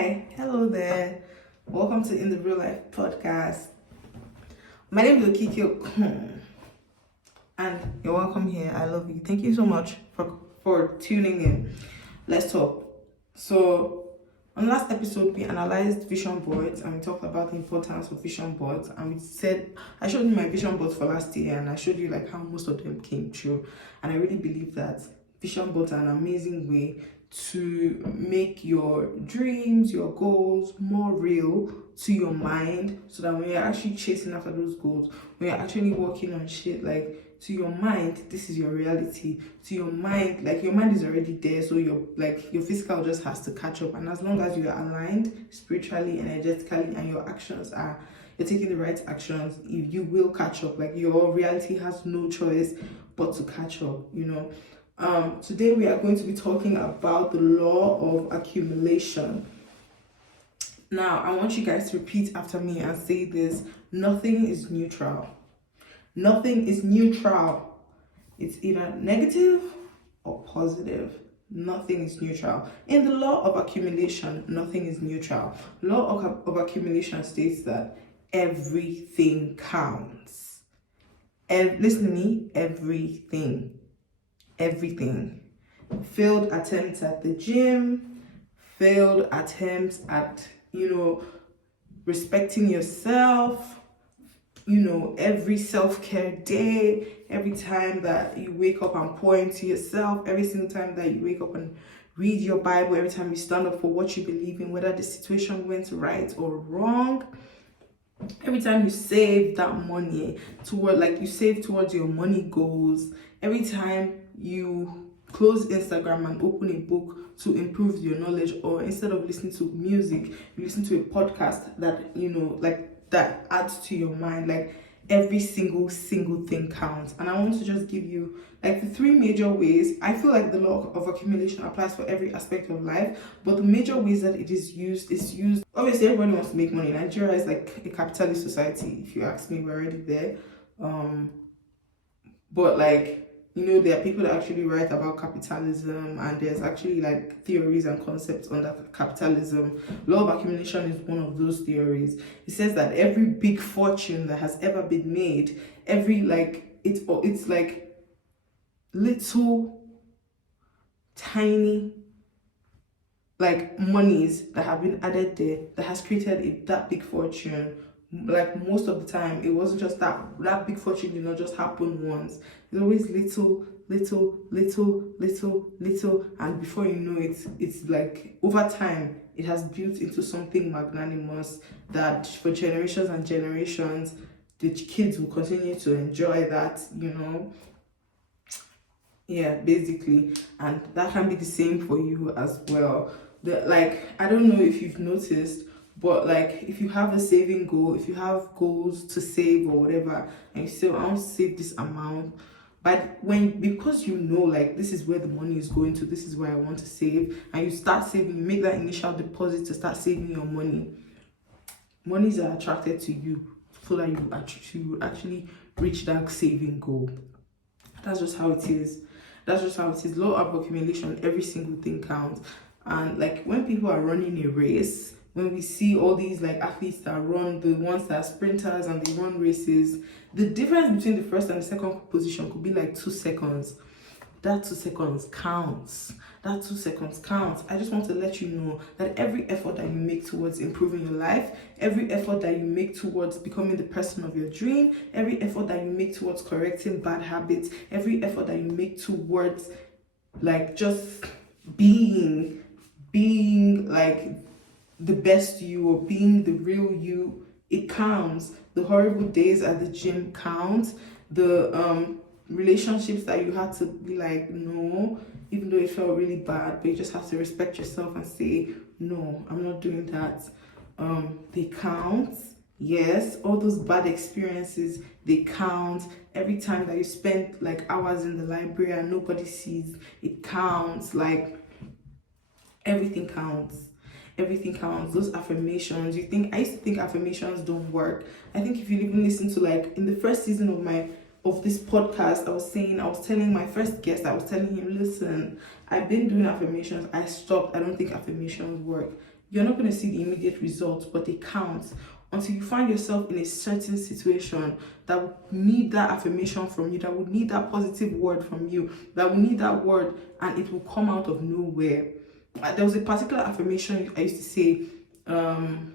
Hi, hello there. Welcome to In the Real Life podcast. My name is Okiki, and you're welcome here. I love you. Thank you so much for tuning in. Let's talk. So, on the last episode, we analyzed vision boards and we talked about the importance of vision boards. And we said I showed you my vision boards for last year, and I showed you like how most of them came true. And I really believe that vision boards are an amazing way to make your dreams, your goals more real to your mind, so that when you're actually chasing after those goals, when you're actually working on shit, like to your mind, this is your reality. To your mind, like your mind is already there, so your physical just has to catch up. And as long as you are aligned spiritually, energetically, and your actions are you're taking the right actions, you will catch up. Like your reality has no choice but to catch up. Today we are going to be talking about the law of accumulation. Now, I want you guys to repeat after me and say this: nothing is neutral. Nothing is neutral. It's either negative or positive. Nothing is neutral. In the law of accumulation, nothing is neutral. Law of accumulation states that everything counts. Listen to me, everything. Failed attempts at the gym, failed attempts at respecting yourself, every self-care day, every time that you wake up and pour into yourself, every single time that you wake up and read your Bible, every time you stand up for what you believe in, whether the situation went right or wrong, every time you save that money you save towards your money goals, every time you close Instagram and open a book to improve your knowledge, or instead of listening to music, you listen to a podcast that that adds to your mind. Like every single thing counts. And I want to just give you like the three major ways. I feel like the law of accumulation applies for every aspect of life, but the major ways that it is used obviously everybody wants to make money. Nigeria is like a capitalist society. If you ask me, we're already there. But there are people that actually write about capitalism, and there's actually like theories and concepts under capitalism. Law of accumulation is one of those theories. It says that every big fortune that has ever been made, it's like little tiny like monies that have been added there that has created that big fortune. Like most of the time, it wasn't just that big fortune did not just happen once. It's always little, and before you know it, it's like over time it has built into something magnanimous that for generations and generations the kids will continue to enjoy that. Yeah, basically. And that can be the same for you as well. I don't know if you've noticed, but like if you have a saving goal, if you have goals to save or whatever, and you say, I want to save this amount, but because like this is where the money is going to, this is where I want to save, and you start saving, you make that initial deposit to start saving your monies are attracted to you so that you actually reach that saving goal. That's just how it is. Law of accumulation, every single thing counts. And like when people are running a race, when we see all these like athletes that run, the ones that are sprinters and they run races, the difference between the first and the second position could be like 2 seconds. That 2 seconds counts. I just want to let you know that every effort that you make towards improving your life, every effort that you make towards becoming the person of your dream, every effort that you make towards correcting bad habits, every effort that you make towards like just being like the best you, or being the real you, it counts. The horrible days at the gym count. The relationships that you had to be like, no, even though it felt really bad, but you just have to respect yourself and say, no, I'm not doing that. They count. Yes, all those bad experiences, they count. Every time that you spend like hours in the library and nobody sees, it counts. Like everything counts. Those affirmations, I used to think affirmations don't work. I think if you even listen to like in the first season of this podcast, I was telling my first guest, I was telling him, listen, I've been doing affirmations, I stopped. I don't think affirmations work. You're not going to see the immediate results, but they count until you find yourself in a certain situation that would need that affirmation from you, that would need that positive word from you, that would need that word, and it will come out of nowhere. There was a particular affirmation I used to say, because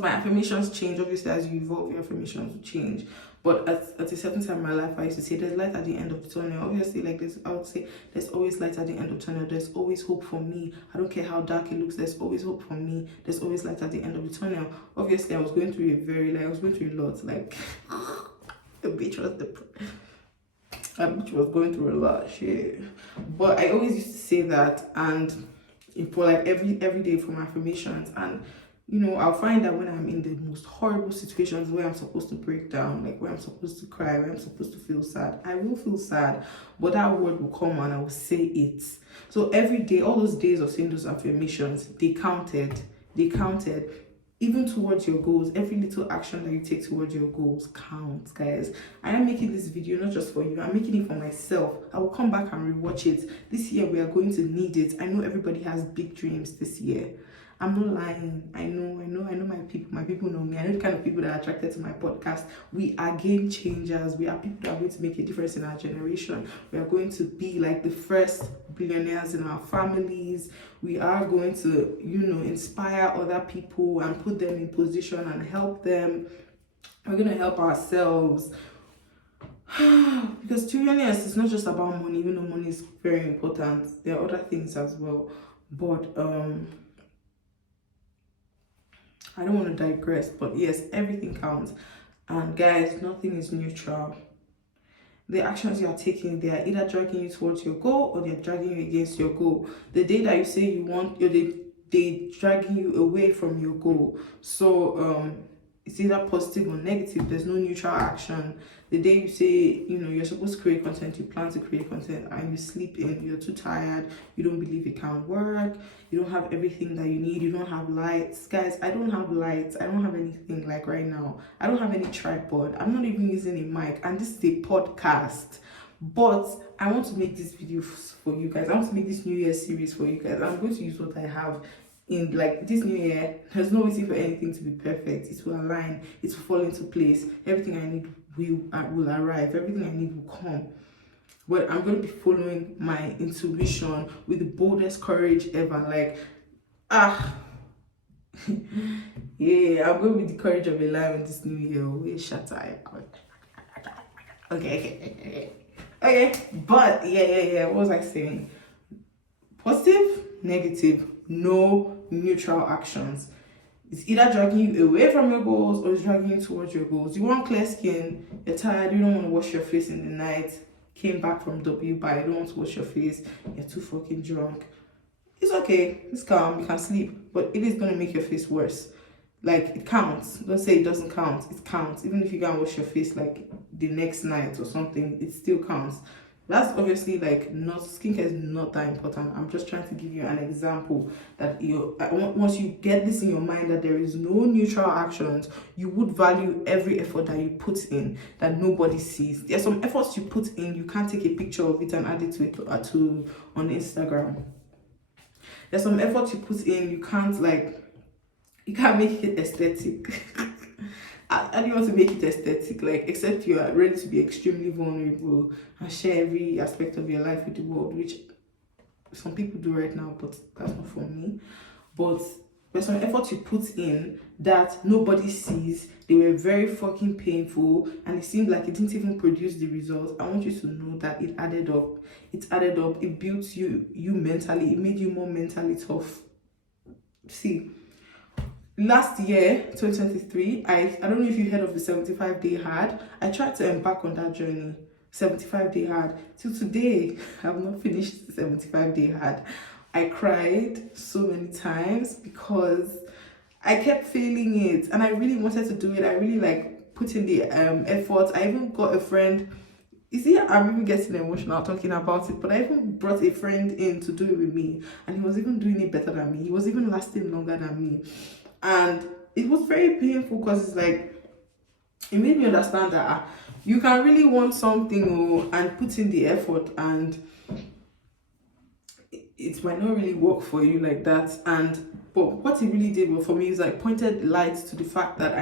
my affirmations change. Obviously, as you evolve, your affirmations will change. But at a certain time in my life, I used to say there's light at the end of the tunnel. Obviously, like this, I would say there's always light at the end of the tunnel. There's always hope for me. I don't care how dark it looks. There's always hope for me. There's always light at the end of the tunnel. Obviously, I was going through I was going through a lot. Like the bitch was going through a lot. Shit. But I always used to say that, and for like every day for my affirmations. And I'll find that when I'm in the most horrible situations where I'm supposed to break down, like where I'm supposed to cry, where I'm supposed to feel sad, I will feel sad, but that word will come and I will say it. So every day, all those days of saying those affirmations, they counted. Even towards your goals. Every little action that you take towards your goals counts, guys. I am making this video not just for you, I'm making it for myself. I will come back and rewatch it. This year we are going to need it. I know everybody has big dreams this year. I'm not lying. I know my people. My people know me. I know the kind of people that are attracted to my podcast. We are game changers. We are people that are going to make a difference in our generation. We are going to be like the first billionaires in our families. We are going to, inspire other people and put them in position and help them. We're going to help ourselves. Because to be honest, it's not just about money, even though money is very important. There are other things as well. But I don't want to digress, but yes, everything counts. And guys, nothing is neutral. The actions you are taking, they are either dragging you towards your goal or they're dragging you against your goal. The day that you say you want, they dragging you away from your goal. So it's either positive or negative. There's no neutral action. The day you say, you're supposed to create content, you plan to create content, and you sleep in, you're too tired, you don't believe it can work, you don't have everything that you need, you don't have lights. Guys, I don't have lights. I don't have anything like right now. I don't have any tripod. I'm not even using a mic, and this is a podcast. But I want to make this video for you guys. I want to make this New Year series for you guys. I'm going to use what I have. In like this new year, there's no waiting for anything to be perfect. It will align, it will fall into place. Everything I need will arrive. Everything I need will come. But I'm going to be following my intuition with the boldest courage ever. Like, yeah, I'm going with the courage of a lion this new year. Wait, shut up. Okay. But yeah. What was I saying? Positive, negative. No neutral actions. It's either dragging you away from your goals or it's dragging you towards your goals. You want clear skin, you're tired, you don't want to wash your face in the night, came back from W by, you don't want to wash your face, you're too fucking drunk. It's okay, it's calm, you can sleep, but it is going to make your face worse. Like, it counts. Don't say it doesn't count. It counts. Even if you go and wash your face like the next night or something, it still counts. That's obviously like not, skincare is not that important. I'm just trying to give you an example that once you get this in your mind that there is no neutral actions, you would value every effort that you put in that nobody sees. There's some efforts you put in, you can't take a picture of it and add it to on Instagram. There's some efforts you put in, you can't make it aesthetic. I don't want to make it aesthetic, like, except you are ready to be extremely vulnerable and share every aspect of your life with the world, which some people do right now, but that's not for me. But there's some efforts you put in that nobody sees. They were very fucking painful, and it seemed like it didn't even produce the results. I want you to know that it added up. It built you mentally. It made you more mentally tough. See, last year, 2023, I don't know if you heard of the 75-day hard. I tried to embark on that journey, 75-day hard. Till today, I have not finished the 75-day hard. I cried so many times because I kept failing it, and I really wanted to do it. I really put in the effort. I even got a friend. You see, I'm even getting emotional talking about it, but I even brought a friend in to do it with me, and he was even doing it better than me. He was even lasting longer than me. And it was very painful because it's like, it made me understand that you can really want something and put in the effort, and it might not really work for you like that. But what it really did for me is like pointed light to the fact that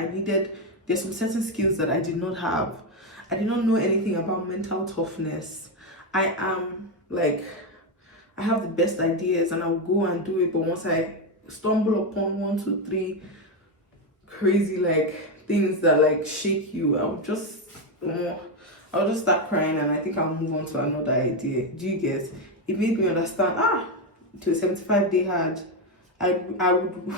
there's some certain skills that I did not have. I did not know anything about mental toughness. I am like, I have the best ideas and I'll go and do it, but once I stumble upon 1, 2, 3 crazy like things that like shake you, I'll just start crying, and I think I'll move on to another idea. Do you get? It made me understand, to a 75-day hard, I would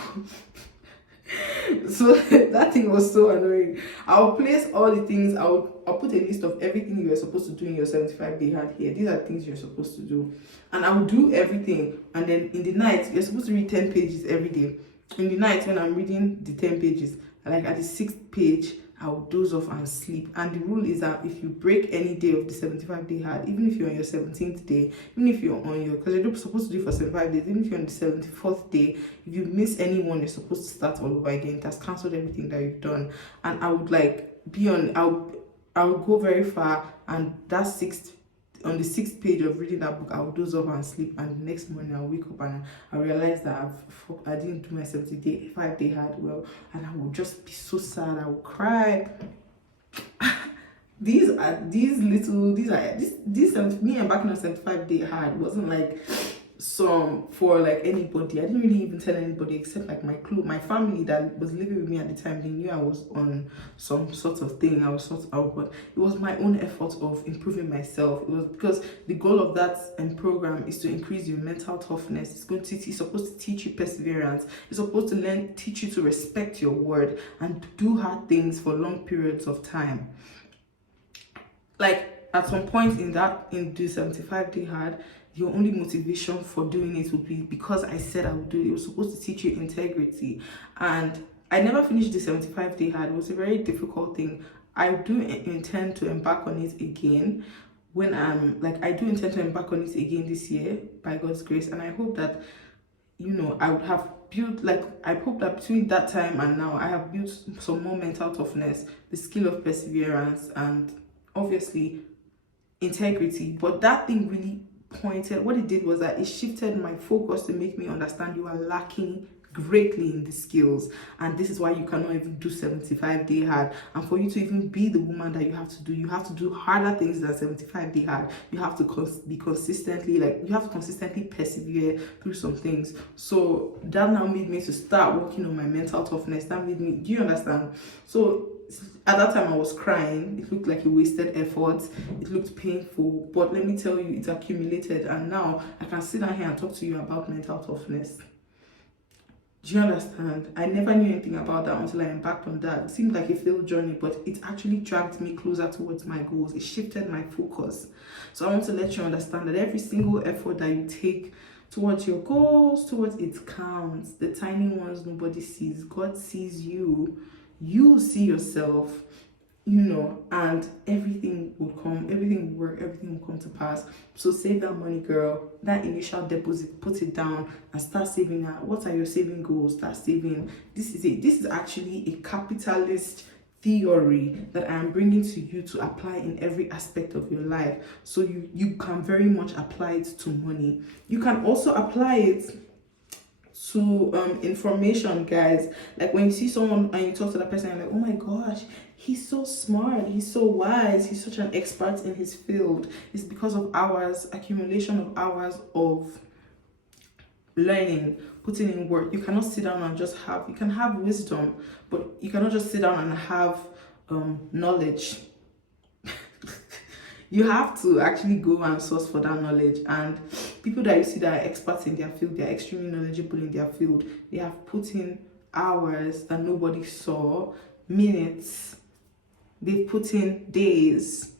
so that thing was so annoying. I'll place all the things, I'll put a list of everything you were supposed to do in your 75-day hard here. These are things you're supposed to do. And I will do everything. And then in the night, you're supposed to read 10 pages every day. In the night, when I'm reading the 10 pages, like at the 6th page, I'll doze off and sleep. And the rule is that if you break any day of the 75-day hard, even if you're on your 17th day, even if you're on your, because you're supposed to do it for 75 days, even if you're on the 74th day, if you miss any one, you're supposed to start all over again. It has cancelled everything that you've done. And I would like I would go very far, and on the 6th page of reading that book, I would doze off and sleep, and the next morning I'll wake up and I realize that I didn't do my 75-day hard well, and I would just be so sad. I would cry. Me embarking on 75-day hard wasn't like some for like anybody. I didn't really even tell anybody except like my family that was living with me at the time. They knew I was on some sort of thing. I was sort out, but it was my own effort of improving myself. It was because the goal of that program is to increase your mental toughness. It's supposed to teach you perseverance. It's supposed to teach you to respect your word and do hard things for long periods of time. Like at some point in the 75-day hard, your only motivation for doing it would be because I said I would do it. It was supposed to teach you integrity. And I never finished the 75-day hard. It was a very difficult thing. I do intend to embark on it again I do intend to embark on it again this year by God's grace. And I hope that, I would have built, I hope that between that time and now, I have built some more mental toughness, the skill of perseverance, and obviously integrity. But that thing really what it did was that it shifted my focus to make me understand you are lacking greatly in the skills, and this is why you cannot even do 75-day hard. And for you to even be the woman that you have to do harder things than 75-day hard. You have to be consistently, you have to consistently persevere through some things. So that now made me to start working on my mental toughness. That made me, do you understand? So at that time I was crying. It looked like a wasted effort. It looked painful, but let me tell you, it's accumulated, and now I can sit down here and talk to you about mental toughness. Do you understand? I never knew anything about that until I embarked on that. It seemed like a failed journey, but it actually dragged me closer towards my goals. It shifted my focus. So I want to let you understand that every single effort that you take towards your goals, towards it counts. The tiny ones nobody sees. God sees you. You see yourself, and everything will work, everything will come to pass. So save that money, girl. That initial deposit, put it down and start saving that. What are your saving goals? Start saving. This is actually a capitalist theory that I am bringing to you to apply in every aspect of your life. So you can very much apply it to money. You can also apply it to information, guys. Like when you see someone and you talk to that person, you're like, oh my gosh, he's so smart, he's so wise, he's such an expert in his field. It's because of accumulation of hours of learning, putting in work. You cannot sit down and you can have wisdom, but you cannot just sit down and have knowledge. You have to actually go and source for that knowledge. And people that you see that are experts in their field, they're extremely knowledgeable in their field. They have put in hours that nobody saw, minutes. They've put in days.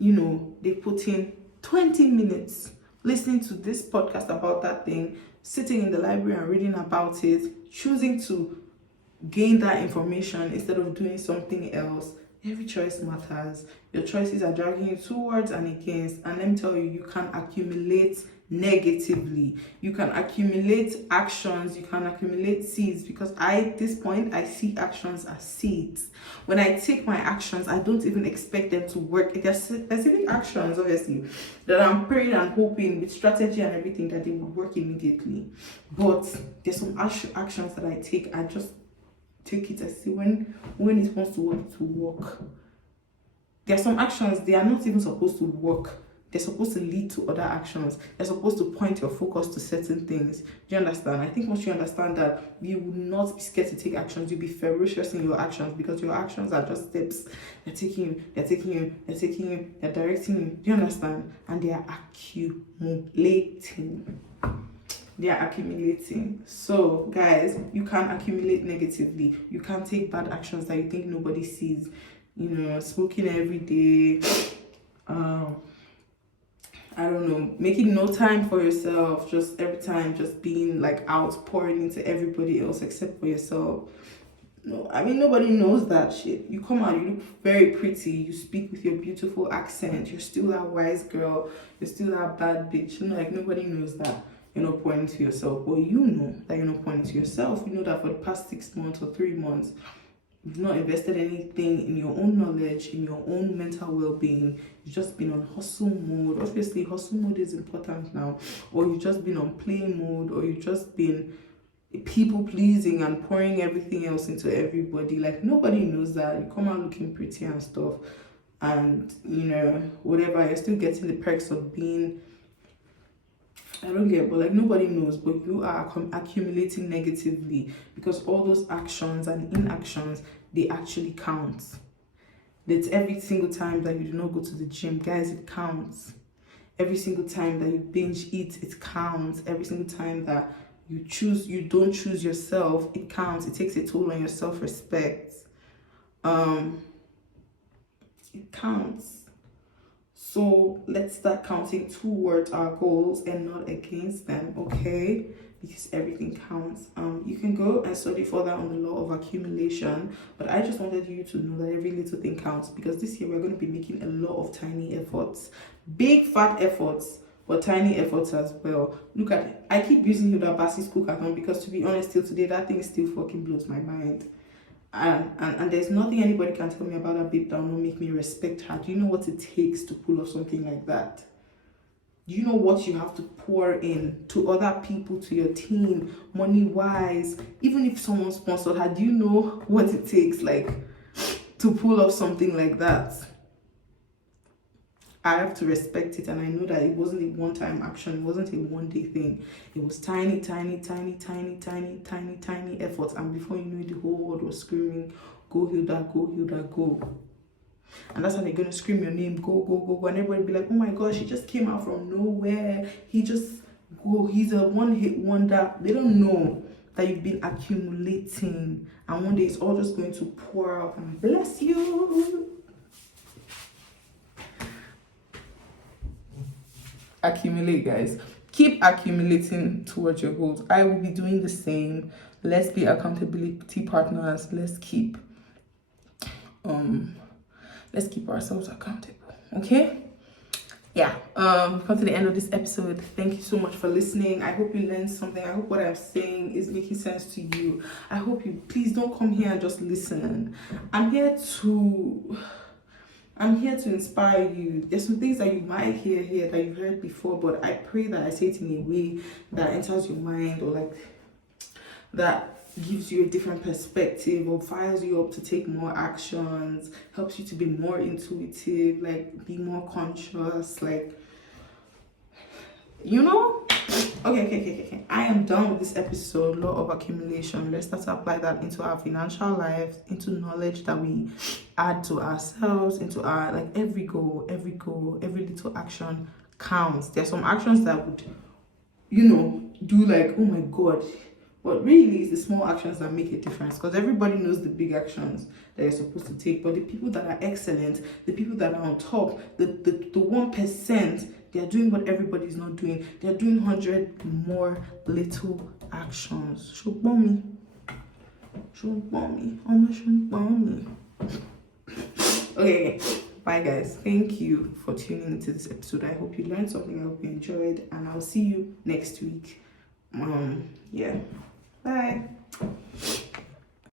They've put in 20 minutes listening to this podcast about that thing, sitting in the library and reading about it, choosing to gain that information instead of doing something else. Every choice matters. Your choices are dragging you towards and against. And let me tell you, you can accumulate negatively. You can accumulate actions, you can accumulate seeds, because at this point I see actions as seeds. When I take my actions, I don't even expect them to work. There's specific actions, obviously, that I'm praying and hoping with strategy and everything that they would work immediately. But there's some actions that I take, I just take it. I see when it wants to work, to work. There are some actions, they are not even supposed to work. They're supposed to lead to other actions. They're supposed to point your focus to certain things. Do you understand? I think once you understand that, you will not be scared to take actions. You'll be ferocious in your actions, because your actions are just steps. They're taking you, they're directing you. Do you understand? And they are accumulating. They are accumulating. So guys, you can accumulate negatively. You can take bad actions that you think nobody sees. Smoking every day, I don't know, making no time for yourself, just every time just being like out pouring into everybody else except for yourself. No, I mean, nobody knows that shit. You come out, you look very pretty, you speak with your beautiful accent, you're still that wise girl, you're still that bad bitch. Like nobody knows that you're not pouring into yourself. But you know that you're not pouring into yourself. You know that for the past 6 months or 3 months, you've not invested anything in your own knowledge, in your own mental well-being. You've just been on hustle mode. Obviously, hustle mode is important now. Or you've just been on play mode, or you've just been people-pleasing and pouring everything else into everybody. Like, nobody knows that. You come out looking pretty and stuff. And, whatever, you're still getting the perks of being... I don't get, but like nobody knows, but you are accumulating negatively, because all those actions and inactions, they actually count. That's every single time that you do not go to the gym, guys, it counts. Every single time that you binge eat, it counts. Every single time that you don't choose yourself, it counts. It takes a toll on your self-respect. It counts. So let's start counting towards our goals and not against them, okay? Because everything counts. You can go and study further on the law of accumulation, but I just wanted you to know that every little thing counts, because this year we're going to be making a lot of tiny efforts, big fat efforts, but tiny efforts as well. Look at it. I keep using Hilda Bassi's cook account, because to be honest, till today, that thing still fucking blows my mind. And there's nothing anybody can tell me about that babe that will not make me respect her. Do you know what it takes to pull off something like that? Do you know what you have to pour in to other people, to your team, money-wise? Even if someone sponsored her, do you know what it takes, like, to pull off something like that? I have to respect it, and I know that it wasn't a one-time action. It wasn't a one-day thing. It was tiny efforts, and before you know it, the whole world was screaming, "Go Hilda, go Hilda, go!" And that's how they're gonna scream your name, "Go, go, go, go!" And everybody be like, "Oh my gosh, he just came out from nowhere. He's a one-hit wonder." They don't know that you've been accumulating, and one day it's all just going to pour out and bless you. Accumulate, guys. Keep accumulating towards your goals. I will be doing the same. Let's be accountability partners. Let's keep ourselves accountable. Okay? Yeah. We've come to the end of this episode. Thank you so much for listening. I hope you learned something. I hope what I'm saying is making sense to you. I hope you please don't come here and just listen. I'm here to inspire you. There's some things that you might hear here that you've heard before, but I pray that I say it in a way that enters your mind, or like that gives you a different perspective, or fires you up to take more actions, helps you to be more intuitive, like be more conscious, like, Okay. I am done with this episode, Law of Accumulation. Let's start to apply that into our financial lives, into knowledge that we add to ourselves, into our, like, every goal, every little action counts. There are some actions that would, do like, oh my God. But really, it's the small actions that make a difference, because everybody knows the big actions that you're supposed to take. But the people that are excellent, the people that are on top, the 1%, they are doing what everybody's not doing. They are doing 100 more little actions. Show me. Okay. Bye guys, thank you for tuning into this episode. I hope you learned something, I hope you enjoyed, and I'll see you next week. Yeah, bye.